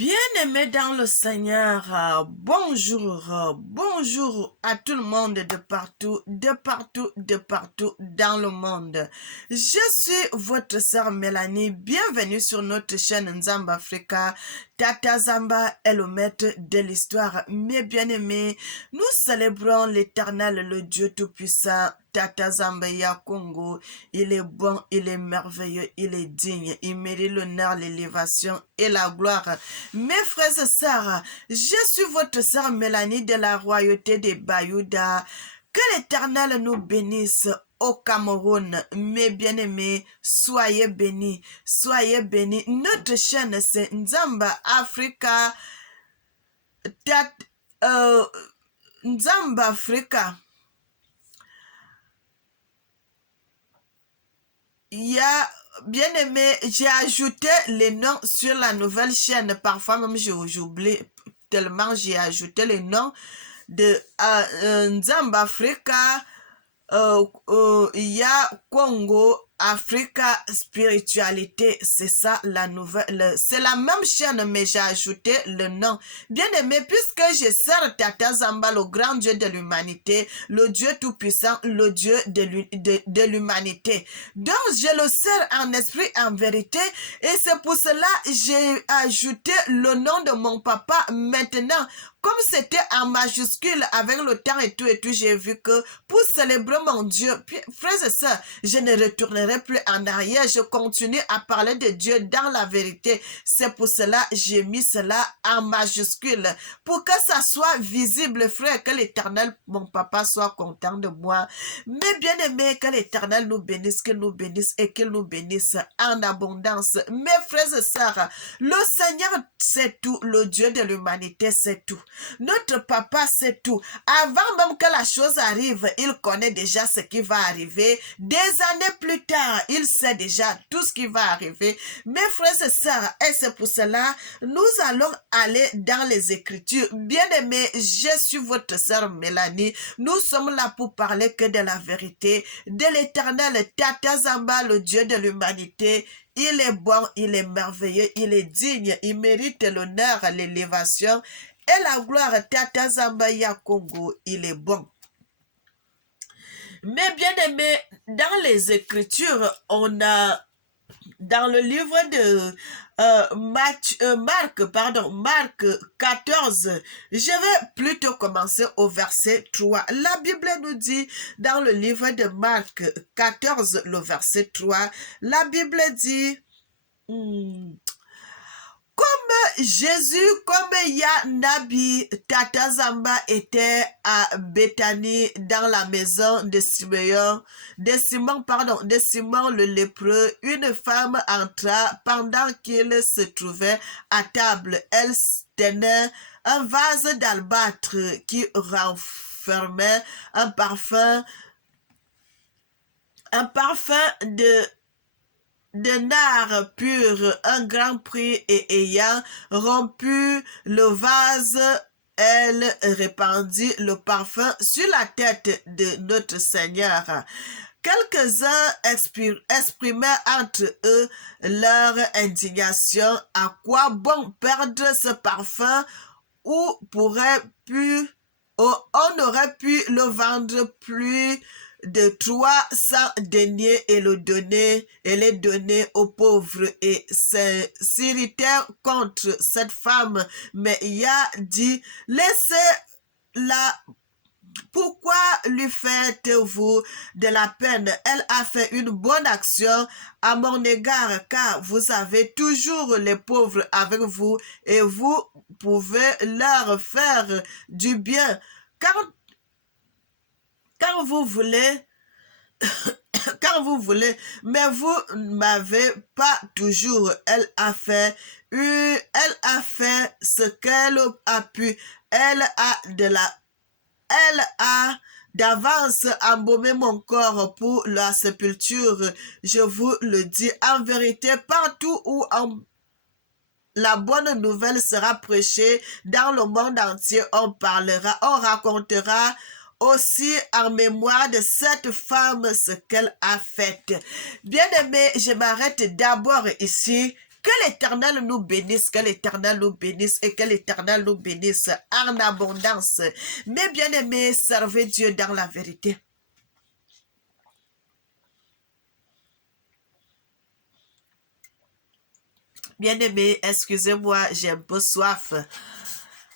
Bien-aimés dans le Seigneur, bonjour à tout le monde de partout dans le monde. Je suis votre sœur Mélanie, bienvenue sur notre chaîne Nzamba Africa. Tata Zamba est le maître de l'histoire. Mes bien-aimés, nous célébrons l'Éternel, le Dieu Tout-Puissant. Tata Zamba ya Congo, il est bon, il est merveilleux, il est digne, il mérite l'honneur, l'élévation et la gloire. Mes frères et sœurs, je suis votre sœur Mélanie de la royauté des Bayouda. Que l'Éternel nous bénisse au Cameroun. Mes bien-aimés, soyez bénis, soyez bénis. Notre chaîne, c'est Nzamba Africa. Nzamba Africa. Bien aimé, j'ai ajouté les noms sur la nouvelle chaîne. Parfois même j'oublie tellement j'ai ajouté les noms de Nzamba Africa. Il y a Congo, Africa, spiritualité, c'est ça la nouvelle, c'est la même chaîne mais j'ai ajouté le nom. Bien aimé, puisque je sers Tata Zamba, le grand Dieu de l'humanité, le Dieu tout-puissant, le Dieu de l'humanité. Donc je le sers en esprit, en vérité, et c'est pour cela j'ai ajouté le nom de mon papa maintenant. Comme c'était en majuscule avec le temps et tout, j'ai vu que pour célébrer mon Dieu, frères et sœurs, je ne retournerai plus en arrière. Je continue à parler de Dieu dans la vérité. C'est pour cela j'ai mis cela en majuscule. Pour que ça soit visible, frère, que l'Éternel, mon papa, soit content de moi. Mais bien aimé, que l'Éternel nous bénisse, qu'il nous bénisse et qu'il nous bénisse en abondance. Mes frères et sœurs, le Seigneur, c'est tout. Le Dieu de l'humanité, c'est tout. Notre papa sait tout. Avant même que la chose arrive, il connaît déjà ce qui va arriver. Des années plus tard, il sait déjà tout ce qui va arriver. Mes frères et sœurs, et c'est pour cela, nous allons aller dans les Écritures. Bien-aimés, je suis votre sœur Mélanie. Nous sommes là pour parler que de la vérité, de l'Éternel, Tata Zamba, le Dieu de l'humanité. Il est bon, il est merveilleux, il est digne, il mérite l'honneur, l'élévation et la gloire. Tata Zamba ya Congo, il est bon. Mais bien aimé, dans les Écritures, on a dans le livre de Marc 14, je vais plutôt commencer au verset 3. La Bible nous dit dans le livre de Marc 14, le verset 3, la Bible dit comme Jésus, comme Nabi, Tata Zamba était à Béthanie dans la maison de Simon le lépreux, une femme entra pendant qu'il se trouvait à table. Elle tenait un vase d'albâtre qui renfermait un parfum de nard pur, un grand prix, et ayant rompu le vase, elle répandit le parfum sur la tête de notre Seigneur. Quelques-uns exprimaient entre eux leur indignation. À quoi bon perdre ce parfum où on aurait pu le vendre plus de 300 deniers et les donner aux pauvres, et s'irritèrent contre cette femme. Mais il a dit, laissez-la. Pourquoi lui faites-vous de la peine? Elle a fait une bonne action à mon égard, car vous avez toujours les pauvres avec vous et vous pouvez leur faire du bien. Quand vous voulez, mais vous ne m'avez pas toujours. Elle a fait ce qu'elle a pu. Elle a d'avance embaumé mon corps pour la sépulture. Je vous le dis en vérité, partout où la bonne nouvelle sera prêchée dans le monde entier, on racontera aussi en mémoire de cette femme ce qu'elle a fait. Bien aimé, je m'arrête d'abord ici Que l'Éternel nous bénisse, que l'Éternel nous bénisse et que l'Éternel nous bénisse en abondance. Mes bien-aimés, servez Dieu dans la vérité. Bien-aimés, excusez-moi, j'ai un peu soif.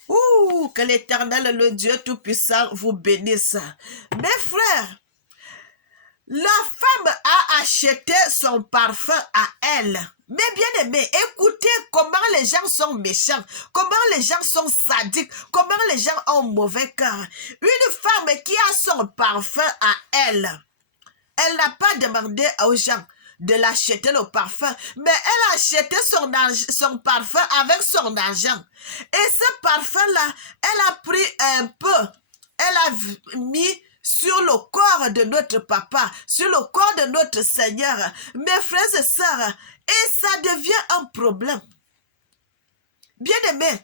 Ouh, que l'Éternel, le Dieu Tout-Puissant, vous bénisse. Mes frères, la femme a acheté son parfum à elle. Mais bien aimé, écoutez comment les gens sont méchants, comment les gens sont sadiques, comment les gens ont mauvais cœur. Une femme qui a son parfum à elle, elle n'a pas demandé aux gens de l'acheter le parfum, mais elle a acheté son parfum avec son argent. Et ce parfum-là, elle a pris un peu, elle a mis sur le corps de notre papa, sur le corps de notre Seigneur, mes frères et sœurs, et ça devient un problème. Bien aimé,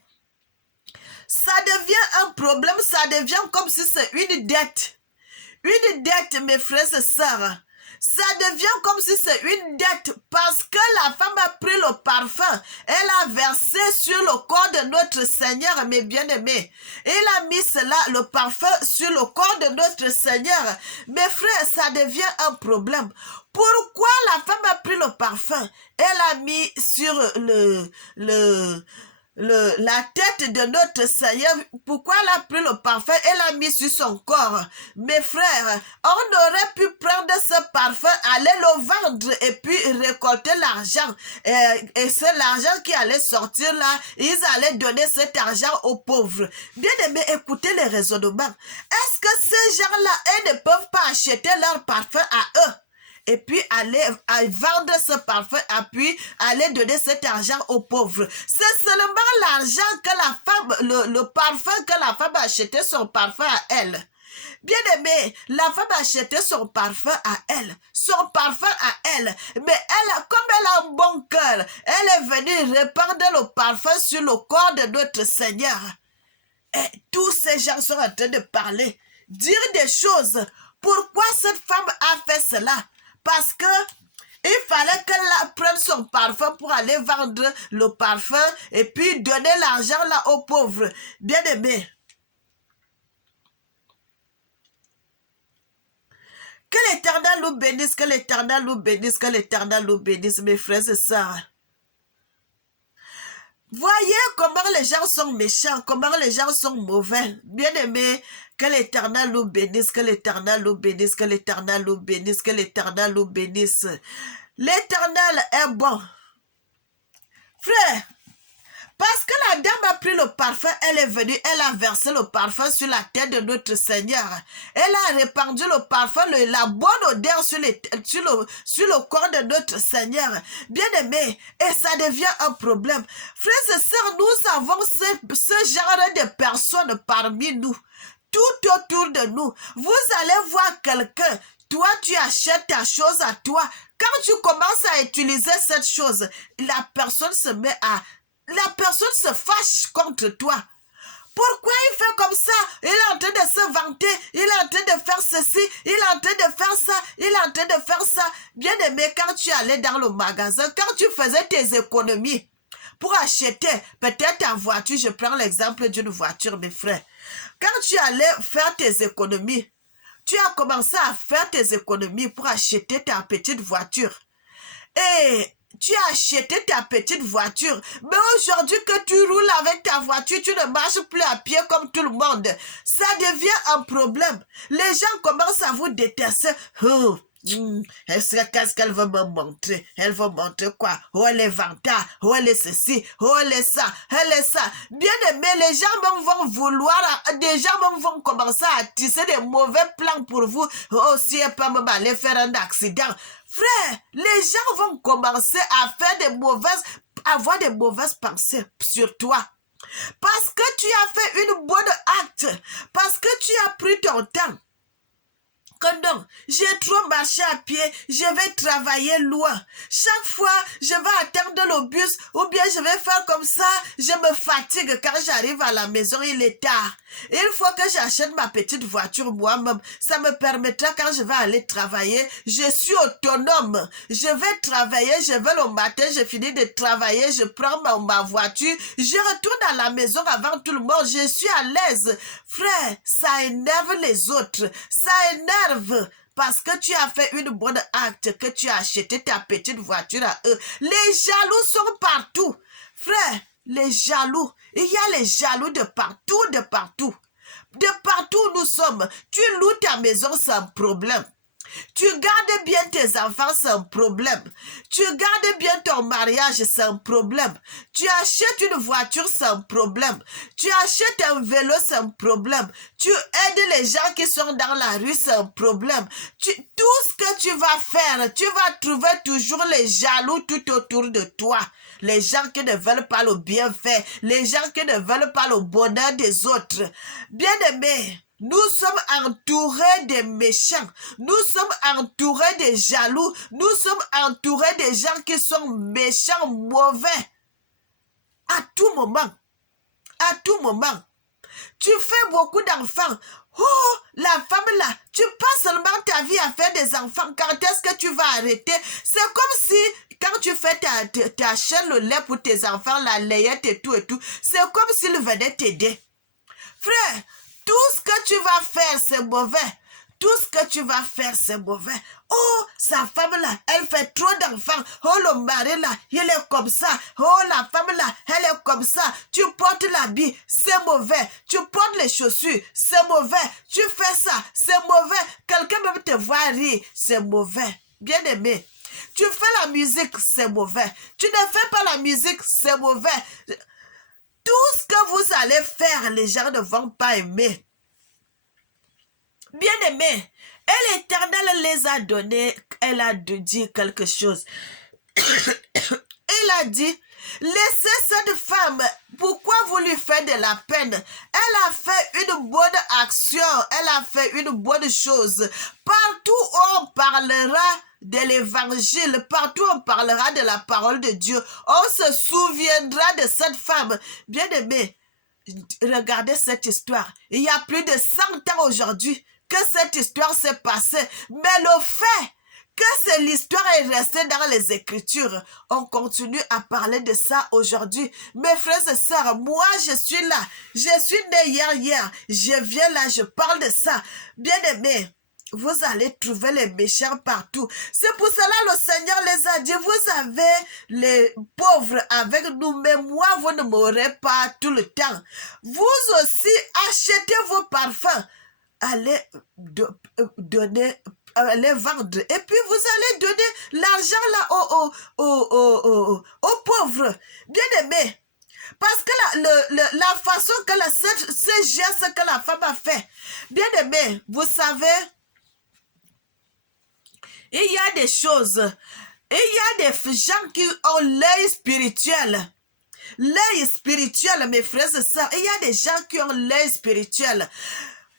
ça devient un problème, ça devient comme si c'est une dette. Une dette, mes frères et sœurs. Ça devient comme si c'est une dette parce que la femme a pris le parfum. Elle a versé sur le corps de notre Seigneur, mes bien-aimés. Elle a mis cela, le parfum, sur le corps de notre Seigneur. Mes frères, ça devient un problème. Pourquoi la femme a pris le parfum? Elle a mis sur la tête de notre Seigneur. Pourquoi elle a pris le parfum? Elle a mis sur son corps. Mes frères, on aurait pu prendre ce parfum, aller le vendre et puis récolter l'argent. Et c'est l'argent qui allait sortir là. Ils allaient donner cet argent aux pauvres. Bien aimé, écoutez les raisonnements. Est-ce que ces gens-là, ils ne peuvent pas acheter leur parfum à eux? Et puis aller vendre ce parfum et puis aller donner cet argent aux pauvres. C'est seulement l'argent que la femme, le parfum que la femme a acheté son parfum à elle. Bien aimé, la femme a acheté son parfum à elle, mais elle, comme elle a un bon cœur, elle est venue répandre le parfum sur le corps de notre Seigneur. Et tous ces gens sont en train de parler, dire des choses. Pourquoi cette femme a fait cela? Parce que il fallait qu'elle prenne son parfum pour aller vendre le parfum et puis donner l'argent là aux pauvres. Bien aimé. Que l'Éternel nous bénisse, que l'Éternel nous bénisse, que l'Éternel nous bénisse, mes frères et sœurs. Voyez comment les gens sont méchants, comment les gens sont mauvais. Bien aimé, que l'Éternel nous bénisse, que l'Éternel nous bénisse, que l'Éternel nous bénisse, que l'Éternel nous bénisse. L'Éternel est bon. Frère, parce que la dame a pris le parfum, elle est venue, elle a versé le parfum sur la tête de notre Seigneur. Elle a répandu le parfum, la bonne odeur sur le corps de notre Seigneur. Bien aimé, et ça devient un problème. Frères et sœurs, nous avons ce genre de personnes parmi nous, tout autour de nous. Vous allez voir quelqu'un, toi tu achètes ta chose à toi. Quand tu commences à utiliser cette chose, la personne se fâche contre toi. Pourquoi il fait comme ça? Il est en train de se vanter, il est en train de faire ceci, il est en train de faire ça, il est en train de faire ça. Bien aimé, quand tu allais dans le magasin, quand tu faisais tes économies pour acheter peut-être ta voiture, je prends l'exemple d'une voiture, mes frères. Quand tu allais faire tes économies, tu as commencé à faire tes économies pour acheter ta petite voiture. Et tu as acheté ta petite voiture. Mais aujourd'hui que tu roules avec ta voiture, tu ne marches plus à pied comme tout le monde. Ça devient un problème. Les gens commencent à vous détester. Qu'est-ce qu'elle veut me montrer? Elle veut montrer quoi? Oh, elle est vantard. Oh, elle est ceci. Oh, elle est ça. Elle est ça. Bien aimé, les gens même vont vouloir, des gens même vont commencer à tisser des mauvais plans pour vous. Oh, si elle peut même aller faire un accident. Frère, les gens vont commencer à faire avoir des mauvaises pensées sur toi. Parce que tu as fait une bonne acte. Parce que tu as pris ton temps. que non, j'ai trop marché à pied, je vais travailler loin. Chaque fois, je vais attendre le bus ou bien je vais faire comme ça, je me fatigue quand j'arrive à la maison, il est tard. Il faut que j'achète ma petite voiture moi-même. Ça me permettra quand je vais aller travailler, je suis autonome. Je vais travailler, je vais le matin, je finis de travailler, je prends ma voiture, je retourne à la maison avant tout le monde, je suis à l'aise. Frère, ça énerve les autres, ça énerve. Parce que tu as fait une bonne acte, que tu as acheté ta petite voiture à eux. Les jaloux sont partout. Frère, les jaloux. Il y a les jaloux de partout, de partout. De partout où nous sommes. Tu loues ta maison sans problème. Tu gardes bien tes enfants sans problème. Tu gardes bien ton mariage sans problème. Tu achètes une voiture sans problème. Tu achètes un vélo sans problème. Tu aides les gens qui sont dans la rue sans problème. Tout ce que tu vas faire, tu vas trouver toujours les jaloux tout autour de toi. Les gens qui ne veulent pas le bienfait. Les gens qui ne veulent pas le bonheur des autres. Bien-aimés, nous sommes entourés des méchants. Nous sommes entourés des jaloux. Nous sommes entourés des gens qui sont méchants, mauvais. À tout moment. À tout moment. Tu fais beaucoup d'enfants. Oh, la femme là, tu passes seulement ta vie à faire des enfants. Quand est-ce que tu vas arrêter? C'est comme si, quand tu fais ta chaîne, le lait pour tes enfants, la layette et tout, c'est comme s'ils venaient t'aider. Frère, tout ce que tu vas faire, c'est mauvais. Tout ce que tu vas faire, c'est mauvais. Oh, sa femme là, elle fait trop d'enfants. Oh, le mari là, il est comme ça. Oh, la femme là, elle est comme ça. Tu portes l'habit, c'est mauvais. Tu portes les chaussures, c'est mauvais. Tu fais ça, c'est mauvais. Quelqu'un même te voit rire, c'est mauvais. Bien aimé. Tu fais la musique, c'est mauvais. Tu ne fais pas la musique, c'est mauvais. Tout ce que vous allez faire, les gens ne vont pas aimer. Bien-aimés, et l'Éternel les a donnés, elle a dit quelque chose. Il a dit, laissez cette femme, pourquoi vous lui faites de la peine? Elle a fait une bonne action, elle a fait une bonne chose. Partout où on parlera de l'évangile, partout où on parlera de la parole de Dieu, on se souviendra de cette femme. Bien-aimé, regardez cette histoire. Il y a plus de 100 ans aujourd'hui que cette histoire s'est passée. Mais le fait que l'histoire est restée dans les Écritures, on continue à parler de ça aujourd'hui. Mes frères et sœurs, moi je suis là. Je suis né hier. Je viens là, je parle de ça. Bien-aimés, vous allez trouver les méchants partout. C'est pour cela le Seigneur les a dit, vous avez les pauvres avec nous, mais moi, vous ne m'aurez pas tout le temps. Vous aussi, achetez vos parfums. Allez donner, allez vendre. Et puis, vous allez donner l'argent là aux pauvres. Bien-aimés. Parce que la façon que ce geste que la femme a fait. Bien-aimés, vous savez, il y a des choses, il y a des gens qui ont l'œil spirituel. L'œil spirituel, mes frères et sœurs, il y a des gens qui ont l'œil spirituel.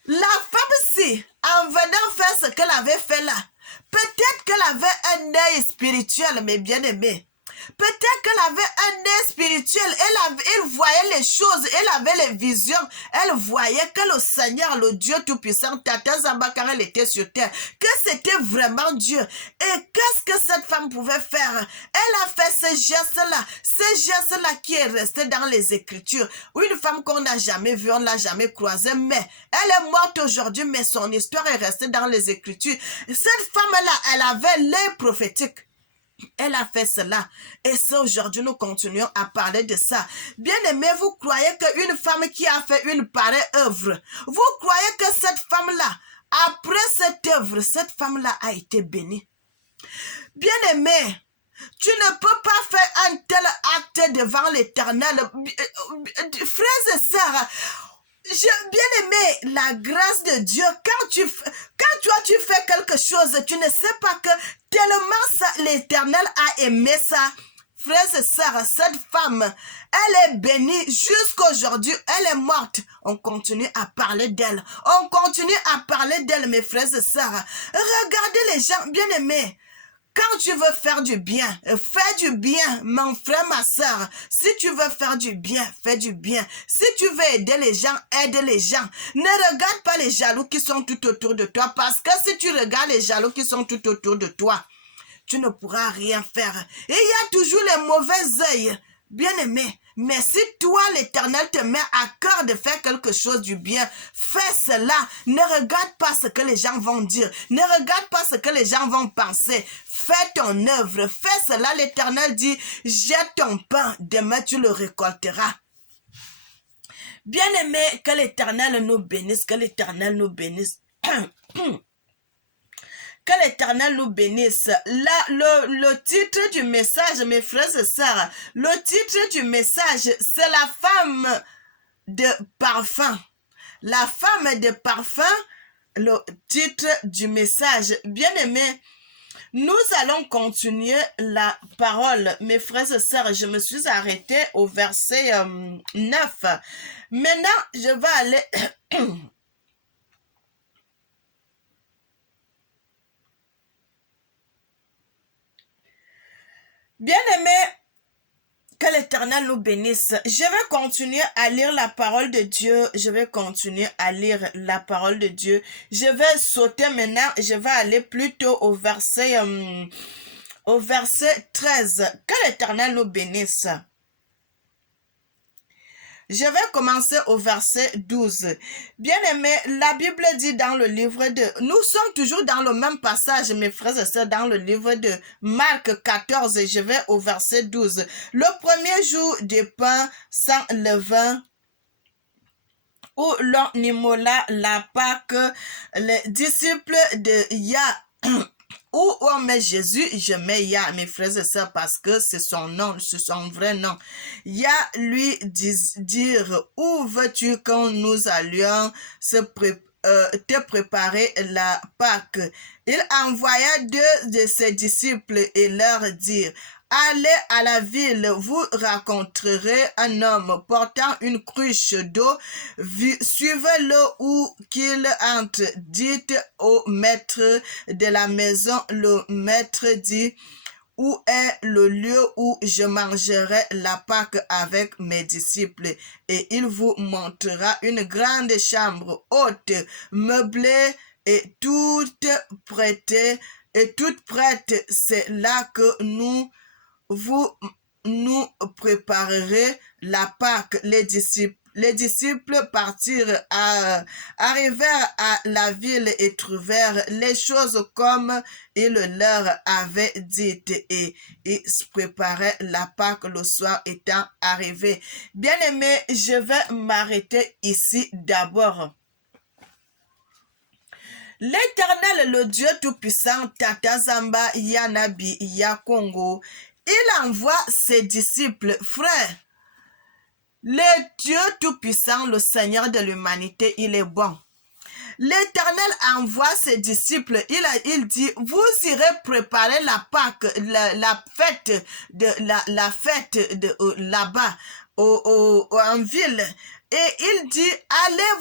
La femme, si, en venant faire ce qu'elle avait fait là, peut-être qu'elle avait un œil spirituel, mes bien-aimés. Peut-être qu'elle avait un œil spirituel, elle voyait les choses, elle avait les visions, elle voyait que le Seigneur, le Dieu Tout-Puissant, Tata Zamba, quand elle était sur terre, que c'était vraiment Dieu. Et qu'est-ce que cette femme pouvait faire? Elle a fait ce geste-là qui est resté dans les Écritures. Une femme qu'on n'a jamais vue, on ne l'a jamais croisée, mais elle est morte aujourd'hui, mais son histoire est restée dans les Écritures. Cette femme-là, elle avait l'œil prophétique. Elle a fait cela. Et ça, aujourd'hui, nous continuons à parler de ça. Bien-aimé, vous croyez qu'une femme qui a fait une pareille œuvre, vous croyez que cette femme-là, après cette œuvre, cette femme-là a été bénie? Bien-aimé, tu ne peux pas faire un tel acte devant l'Éternel. Frères et sœurs, bien aimé, la grâce de Dieu, quand tu fais quelque chose, tu ne sais pas que tellement l'Éternel a aimé ça. Frères et sœurs, cette femme, elle est bénie jusqu'aujourd'hui. Elle est morte. On continue à parler d'elle. On continue à parler d'elle, mes frères et sœurs. Regardez les gens bien-aimés. Quand tu veux faire du bien, fais du bien, mon frère, ma soeur. Si tu veux faire du bien, fais du bien. Si tu veux aider les gens, aide les gens. Ne regarde pas les jaloux qui sont tout autour de toi, parce que si tu regardes les jaloux qui sont tout autour de toi, tu ne pourras rien faire. Et il y a toujours les mauvais œils, bien-aimé. Mais si toi, l'Éternel, te met à cœur de faire quelque chose du bien, fais cela. Ne regarde pas ce que les gens vont dire. Ne regarde pas ce que les gens vont penser. Fais ton œuvre. Fais cela. L'Éternel dit, jette ton pain. Demain, tu le récolteras. Bien-aimé, que l'Éternel nous bénisse. Que l'Éternel nous bénisse. Que l'Éternel nous bénisse. Là, le titre du message, mes frères et sœurs, le titre du message, c'est la femme de parfum. La femme de parfum, le titre du message. Bien-aimé, nous allons continuer la parole. Mes frères et sœurs, je me suis arrêtée au verset 9. Maintenant, je vais aller... Bien-aimés, que l'Éternel nous bénisse. Je vais continuer à lire la parole de Dieu. Je vais continuer à lire la parole de Dieu. Je vais sauter maintenant. Je vais aller plutôt au verset 13. Que l'Éternel nous bénisse. Je vais commencer au verset 12. Bien-aimé, la Bible dit dans le livre de... Nous sommes toujours dans le même passage, mes frères et sœurs, dans le livre de Marc 14. Je vais au verset 12. Le premier jour des pains sans levain, où l'on immola la Pâque, les disciples de où on met Jésus, je mets Ya, mes frères et sœurs, parce que c'est son nom, c'est son vrai nom. Ya lui dire, où veux-tu quand nous allions te préparer la Pâque? Il envoya 2 de ses disciples et leur dit, allez à la ville, vous rencontrerez un homme portant une cruche d'eau, suivez-le où qu'il entre, dites au maître de la maison, le maître dit, où est le lieu où je mangerai la Pâque avec mes disciples? Et il vous montrera une grande chambre haute, meublée et toute prête, c'est là que nous préparerez la Pâque. Les disciples partirent, arrivèrent à la ville et trouvèrent les choses comme il leur avait dit, et ils préparaient la Pâque le soir étant arrivé. Bien-aimé, je vais m'arrêter ici d'abord. L'Éternel, le Dieu Tout-Puissant, Tata Zamba, Yanabi, Yakongo, il envoie ses disciples, frères. Le Dieu Tout-Puissant, le Seigneur de l'humanité, il est bon. L'Éternel envoie ses disciples, il dit, vous irez préparer la Pâque, la fête de là-bas, en ville. Et il dit, allez,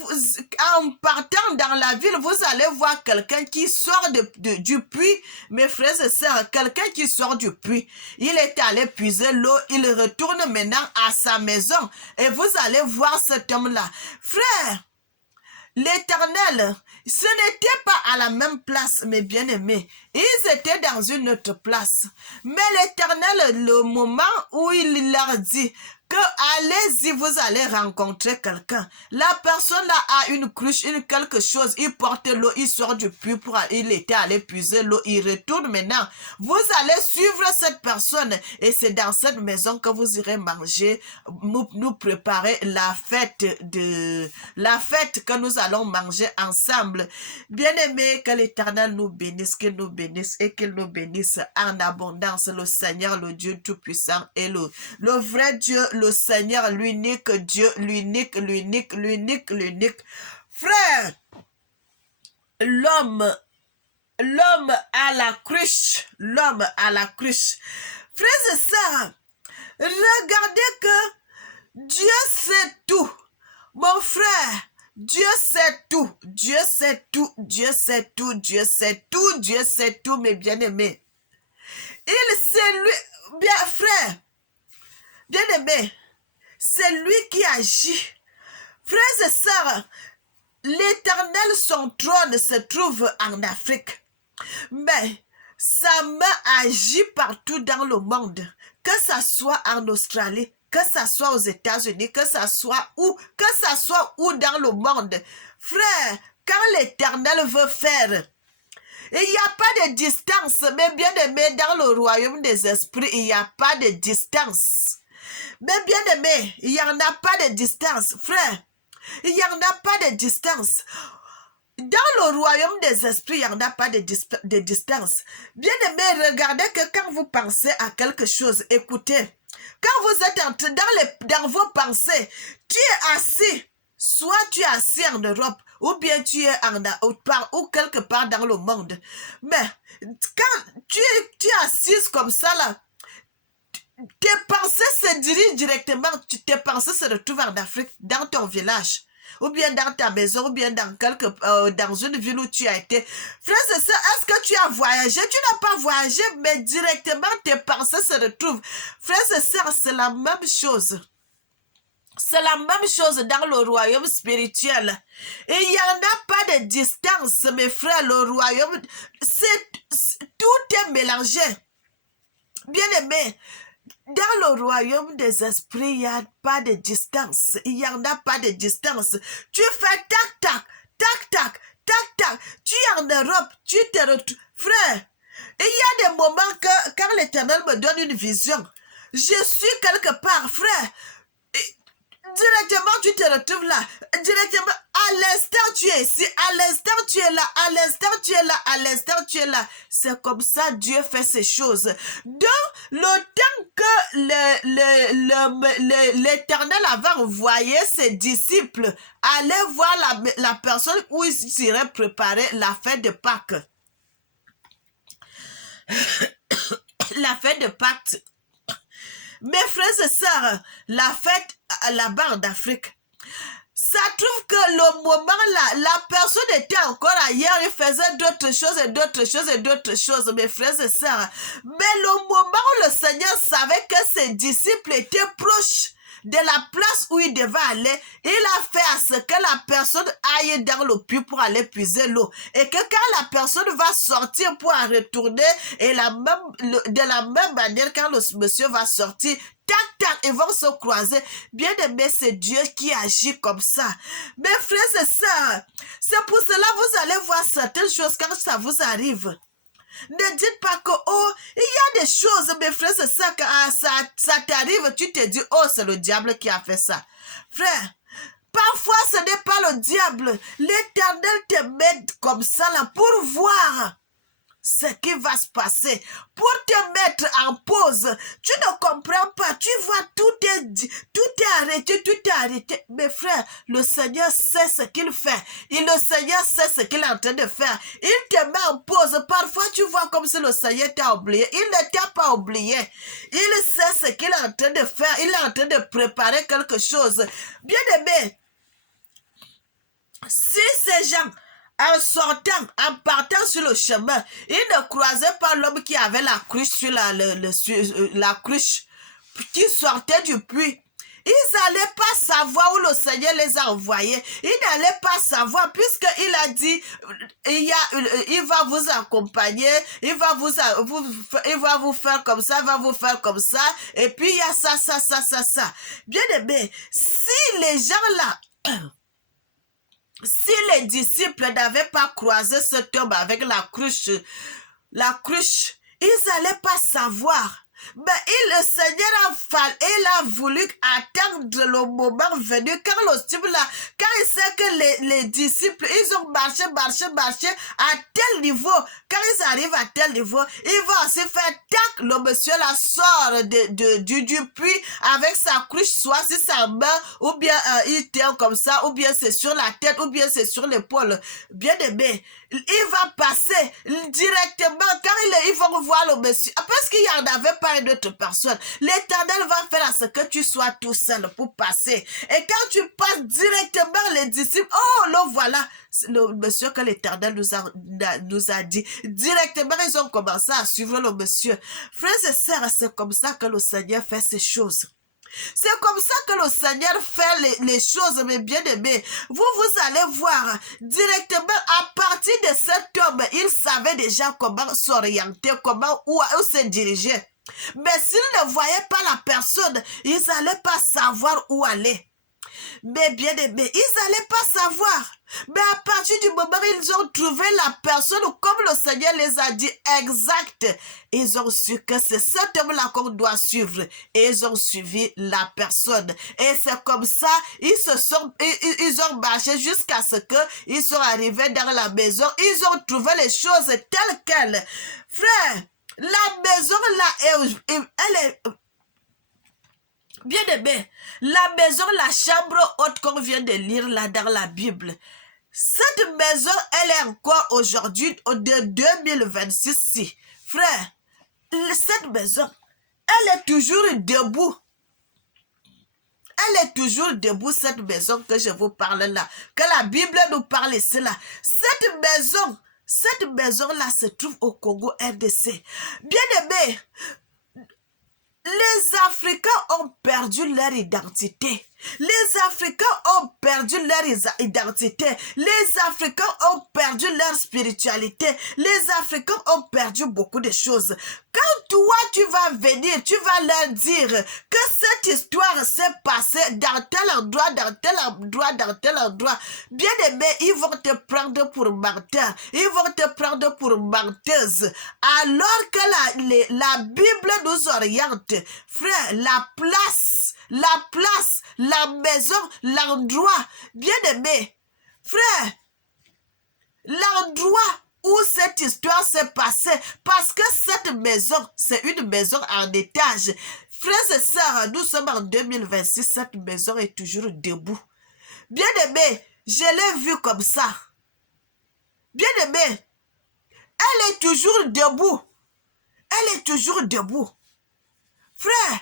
en partant dans la ville, vous allez voir quelqu'un qui sort du puits, mes frères et sœurs, quelqu'un qui sort du puits. Il est allé puiser l'eau, il retourne maintenant à sa maison. Et vous allez voir cet homme-là. Frère, l'Éternel, ce n'était pas à la même place, mes bien-aimés. Ils étaient dans une autre place. Mais l'Éternel, le moment où il leur dit que allez-y, vous allez rencontrer quelqu'un. La personne là a une cruche, quelque chose, il porte l'eau, il sort du puits, il était allé puiser l'eau, il retourne maintenant. Vous allez suivre cette personne et c'est dans cette maison que vous irez manger, nous préparer la fête que nous allons manger ensemble. Bien-aimés, que l'Éternel nous bénisse, qu'il nous bénisse et qu'il nous bénisse en abondance, le Seigneur, le Dieu Tout-Puissant et le vrai Dieu, le Seigneur, l'unique Dieu, l'unique. Frère, l'homme à la cruche, Frères et sœurs, Regardez que Dieu sait tout. Mon frère, Dieu sait tout. Dieu sait tout. Dieu sait tout. Dieu sait tout. Dieu sait tout, mes bien-aimés. Il sait lui, bien frère, bien-aimé, c'est lui qui agit. Frères et sœurs, l'Éternel, son trône se trouve en Afrique. Mais sa main agit partout dans le monde, que ça soit en Australie, que ça soit aux États-Unis, que ça soit où dans le monde. Frère, quand l'Éternel veut faire, il n'y a pas de distance, mais bien aimé, dans le royaume des esprits, il n'y a pas de distance. Mais bien aimé, il n'y en a pas de distance, frère. Il n'y en a pas de distance. Dans le royaume des esprits, il n'y en a pas de distance. Bien aimé, regardez que quand vous pensez à quelque chose, écoutez, quand vous êtes dans vos pensées, tu es assis, soit tu es assis en Europe, ou bien tu es ou quelque part dans le monde. Mais quand tu es assise comme ça là, tes pensées se dirigent directement, tes pensées se retrouvent en Afrique, dans ton village, ou bien dans ta maison, ou bien dans une ville où tu as été. Frère, c'est ça, est-ce que tu as voyagé? Tu n'as pas voyagé, mais directement tes pensées se retrouvent. Frère, c'est la même chose. C'est la même chose dans le royaume spirituel. Et il n'y en a pas de distance, mes frères. Le royaume, tout est mélangé. Bien aimé, dans le royaume des esprits, il n'y a pas de distance. Il n'y en a pas de distance. Tu fais tac, tac, tac, tac, tac, tac. Tu es en Europe, tu te retrouves. Frère, il y a des moments que, quand l'Éternel me donne une vision, je suis quelque part, frère. Directement, tu te retrouves là. Directement, à l'instant, tu es ici. À l'instant, tu es là. À l'instant, tu es là. À l'instant, tu es là. C'est comme ça, Dieu fait ces choses. Donc, le temps que l'Éternel avait envoyé ses disciples aller voir la personne où ils iraient préparer la fête de Pâques. La fête de Pâques. Mes frères et sœurs, la fête là-bas en Afrique, ça trouve que le moment là, la personne était encore ailleurs, il faisait d'autres choses et d'autres choses et d'autres choses, mes frères et sœurs. Mais le moment où le Seigneur savait que ses disciples étaient proches de la place où il devait aller, il a fait à ce que la personne aille dans le puits pour aller puiser l'eau. Et que quand la personne va sortir pour en retourner, et de la même manière, quand le monsieur va sortir, tac, tac, ils vont se croiser. Bien aimé, c'est Dieu qui agit comme ça. Mes frères et sœurs, c'est pour cela que vous allez voir certaines choses quand ça vous arrive. Ne dites pas que, oh, il y a des choses, mes frères, c'est ça, quand ça t'arrive, tu te dis, oh, c'est le diable qui a fait ça. Frère, parfois, ce n'est pas le diable. L'Éternel te met comme ça là pour voir ce qui va se passer, pour te mettre en pause. Tu ne comprends pas, tu vois, tout est arrêté. Mes frères, le Seigneur sait ce qu'il fait, et le Seigneur sait ce qu'il est en train de faire. Il te met en pause. Parfois, tu vois comme si le Seigneur t'a oublié. Il ne t'a pas oublié. Il sait ce qu'il est en train de faire. Il est en train de préparer quelque chose. Bien aimé, si ces gens, en sortant, en partant sur le chemin, ils ne croisaient pas l'homme qui avait la cruche sur la cruche, qui sortait du puits. Ils n'allaient pas savoir où le Seigneur les a envoyés. Ils n'allaient pas savoir, puisqu'il a dit, il va vous accompagner, il va vous faire comme ça, il va vous faire comme ça, et puis il y a ça. Bien aimé, si les gens là, si les disciples n'avaient pas croisé cet homme avec la cruche, ils n'allaient pas savoir. Mais le Seigneur a voulu attendre le moment venu quand le disciple là, quand il sait que les disciples, ils ont marché à tel niveau, quand ils arrivent à tel niveau, ils vont aussi faire tac, le monsieur là sort du puits avec sa cruche, soit sur sa main, ou bien il tient comme ça, ou bien c'est sur la tête, ou bien c'est sur l'épaule. Bien aimé, il va passer directement quand ils vont voir le monsieur. Parce qu'il n'y en avait pas une autre personne. L'Éternel va faire à ce que tu sois tout seul pour passer. Et quand tu passes directement, les disciples, oh, le voilà. Le monsieur que l'Éternel nous a dit. Directement, ils ont commencé à suivre le monsieur. Frères et sœurs, c'est comme ça que le Seigneur fait ces choses. C'est comme ça que le Seigneur fait les choses, mes bien-aimés. Vous allez voir directement à partir de cet homme, il savait déjà comment s'orienter, où se diriger. Mais s'il ne voyait pas la personne, ils n'allaient pas savoir où aller. Mais bien aimé, ils n'allaient pas savoir. Mais à partir du moment où ils ont trouvé la personne, comme le Seigneur les a dit exact, ils ont su que c'est cet homme-là qu'on doit suivre. Et ils ont suivi la personne. Et c'est comme ça, ils ont marché jusqu'à ce qu'ils sont arrivés dans la maison. Ils ont trouvé les choses telles quelles. Frère, la maison là, elle est... Bien aimé, la maison, la chambre haute qu'on vient de lire là dans la Bible, cette maison, elle est encore aujourd'hui de 2026. Frère, cette maison, elle est toujours debout. Elle est toujours debout, cette maison que je vous parle là, que la Bible nous parle ici là. Cette maison-là se trouve au Congo RDC. Bien aimé, les Africains ont perdu leur identité. Les Africains ont perdu leur identité. Les Africains ont perdu leur spiritualité. Les Africains ont perdu beaucoup de choses. Quand toi, tu vas venir, tu vas leur dire que cette histoire s'est passée dans tel endroit, dans tel endroit, dans tel endroit. Bien aimé, ils vont te prendre pour menteur. Ils vont te prendre pour menteuse. Alors que la Bible nous oriente. Frère, la maison, l'endroit, bien aimé, frère, l'endroit où cette histoire s'est passée, parce que cette maison, c'est une maison en étage. Frères et sœurs, nous sommes en 2026, cette maison est toujours debout. Bien aimé, je l'ai vue comme ça. Bien aimé, elle est toujours debout. Elle est toujours debout. Frère,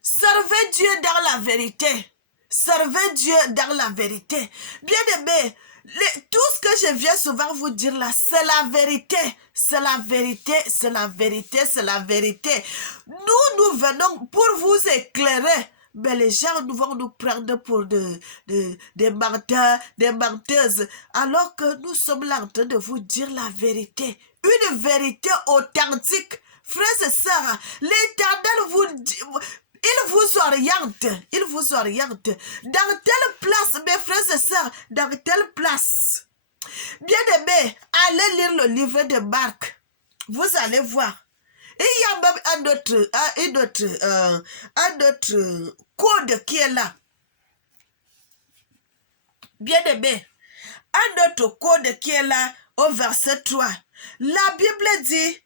servez Dieu dans la vérité. Servez Dieu dans la vérité. Bien aimé, tout ce que je viens souvent vous dire là, c'est la vérité. C'est la vérité, c'est la vérité, c'est la vérité. Nous venons pour vous éclairer. Mais les gens vont nous prendre pour des menteurs, des menteuses. Alors que nous sommes là en train de vous dire la vérité. Une vérité authentique. Frères et sœurs, l'Éternel vous dit... Il vous oriente. Dans telle place, mes frères et sœurs, dans telle place. Bien aimé, allez lire le livre de Marc. Vous allez voir. Et il y a même un autre code qui est là. Bien aimé, un autre code qui est là au verset 3. La Bible dit...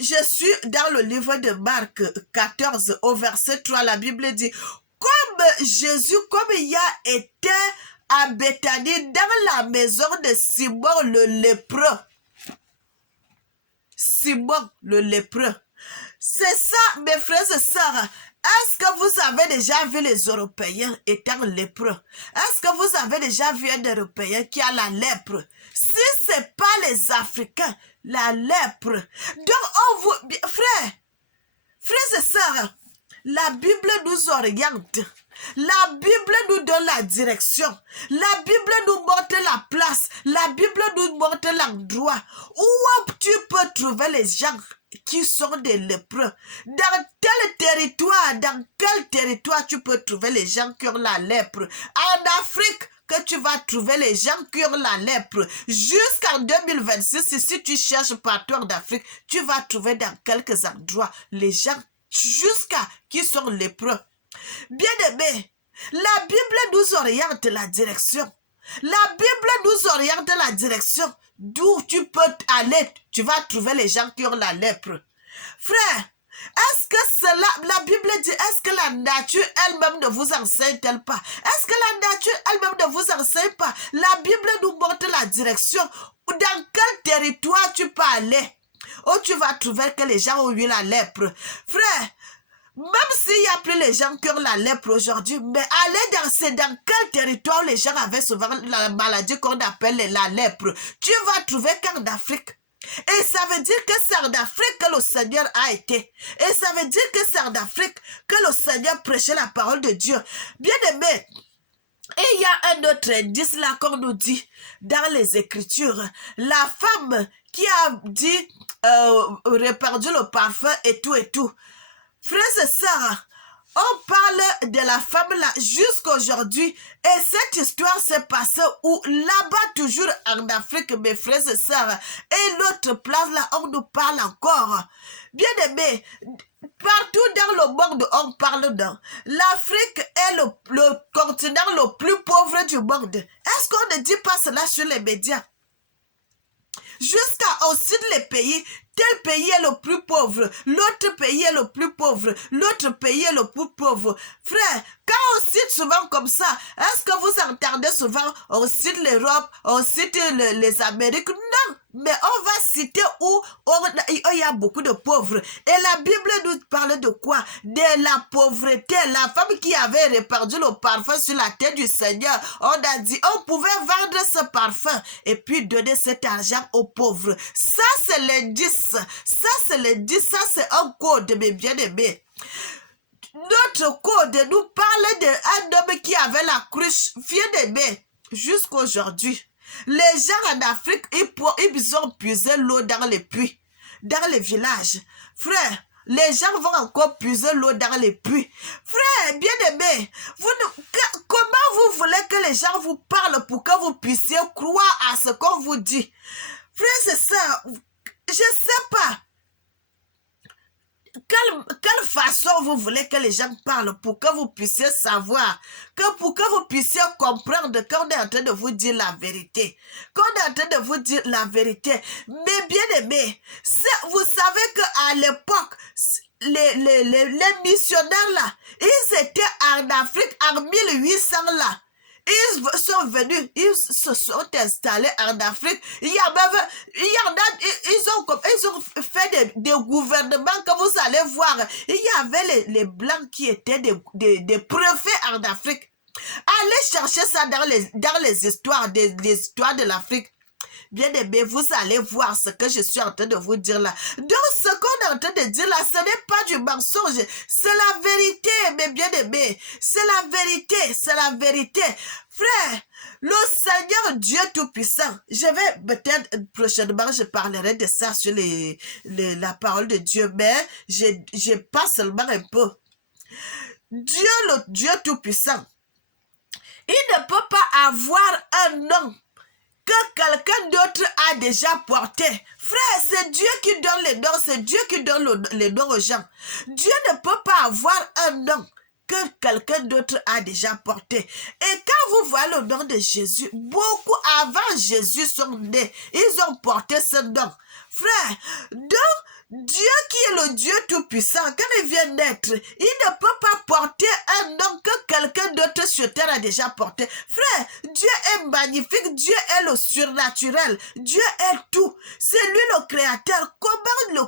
Je suis dans le livre de Marc 14 au verset 3, la Bible dit, comme Jésus, comme il a été à Béthanie dans la maison de Simon le lépreux. Simon le lépreux. C'est ça, mes frères et sœurs. Est-ce que vous avez déjà vu les Européens étant lépreux? Est-ce que vous avez déjà vu un Européen qui a la lèpre? Si ce n'est pas les Africains, la lèpre. Donc, frères et sœurs, la Bible nous oriente. La Bible nous donne la direction. La Bible nous montre la place. La Bible nous montre l'endroit où tu peux trouver les gens qui sont des lépreux. Dans dans quel territoire tu peux trouver les gens qui ont la lèpre? En Afrique, que tu vas trouver les gens qui ont la lèpre. Jusqu'en 2026, si tu cherches partout en Afrique, tu vas trouver dans quelques endroits les gens qui sont lépreux. Bien aimé, la Bible nous oriente la direction. La Bible nous oriente la direction d'où tu peux aller. Tu vas trouver les gens qui ont la lèpre. Frère, est-ce que cela, la Bible dit, est-ce que la nature elle-même ne vous enseigne-t-elle pas? Est-ce que la nature elle-même ne vous enseigne pas? La Bible nous montre la direction. Dans quel territoire tu peux aller? Où tu vas trouver que les gens ont eu la lèpre. Frère, même s'il n'y a plus les gens qui ont la lèpre aujourd'hui, mais allez dans quel territoire les gens avaient souvent la maladie qu'on appelle la lèpre? Tu vas trouver qu'en Afrique. Et ça veut dire que c'est en Afrique que le Seigneur a été. Et ça veut dire que c'est en Afrique que le Seigneur prêchait la parole de Dieu. Bien aimé, et il y a un autre indice là qu'on nous dit dans les Écritures. La femme qui a dit, répandu le parfum et tout et tout. Frères et sœurs, on parle de la femme là jusqu'aujourd'hui et cette histoire s'est passée où là-bas toujours en Afrique, mes frères et sœurs, et l'autre place là on nous parle encore. Bien aimé, partout dans le monde on parle d'eux. L'Afrique est le continent le plus pauvre du monde. Est-ce qu'on ne dit pas cela sur les médias? Jusqu'à aussi les pays, tel pays est le plus pauvre, l'autre pays est le plus pauvre, l'autre pays est le plus pauvre. Frère, quand on cite souvent comme ça, est-ce que vous entendez souvent, on cite l'Europe, on cite les Amériques? Non, mais on va citer où il y a beaucoup de pauvres. Et la Bible nous parle de quoi? De la pauvreté. La femme qui avait répandu le parfum sur la tête du Seigneur, on a dit, on pouvait vendre ce parfum et puis donner cet argent aux pauvres. Ça, c'est l'indice. Ça, c'est l'indice. Ça, c'est un code, mes bien-aimés. Notre code nous parle d'un homme qui avait la cruche, bien aimé, jusqu'aujourd'hui. Les gens en Afrique, ils ont puisé l'eau dans les puits, dans les villages. Frère, les gens vont encore puiser l'eau dans les puits. Frère, bien aimé, comment vous voulez que les gens vous parlent pour que vous puissiez croire à ce qu'on vous dit? Frère, c'est ça. Je sais pas. Quelle façon vous voulez que les gens parlent pour que vous puissiez savoir, pour que vous puissiez comprendre qu'on est en train de vous dire la vérité, qu'on est en train de vous dire la vérité. Mais bien aimé, vous savez qu'à l'époque, les missionnaires là, ils étaient en Afrique en 1800 là. Ils sont venus, ils se sont installés en Afrique. Il y en a, ils ont fait des gouvernements que vous allez voir. Il y avait les blancs qui étaient des préfets en Afrique. Allez chercher ça dans les histoires, des histoires de l'Afrique. Bien aimé, vous allez voir ce que je suis en train de vous dire là. Donc, ce qu'on est en train de dire là, ce n'est pas du mensonge. C'est la vérité, mes bien-aimés. C'est la vérité, c'est la vérité. Frère, le Seigneur Dieu Tout-Puissant, je vais peut-être prochainement, je parlerai de ça sur la parole de Dieu, mais je passe seulement un peu. Dieu, le Dieu Tout-Puissant, il ne peut pas avoir un nom que quelqu'un d'autre a déjà porté. Frère, c'est Dieu qui donne les noms, c'est Dieu qui donne les noms aux gens. Dieu ne peut pas avoir un nom que quelqu'un d'autre a déjà porté. Et quand vous voyez le nom de Jésus, beaucoup avant Jésus sont nés, ils ont porté ce nom. Frère, donc, Dieu qui est le Dieu Tout-Puissant, quand il vient naître, il ne peut pas porter un nom que quelqu'un d'autre sur terre a déjà porté. Frère, Dieu est magnifique, Dieu est le surnaturel, Dieu est tout. C'est lui le créateur. Comment le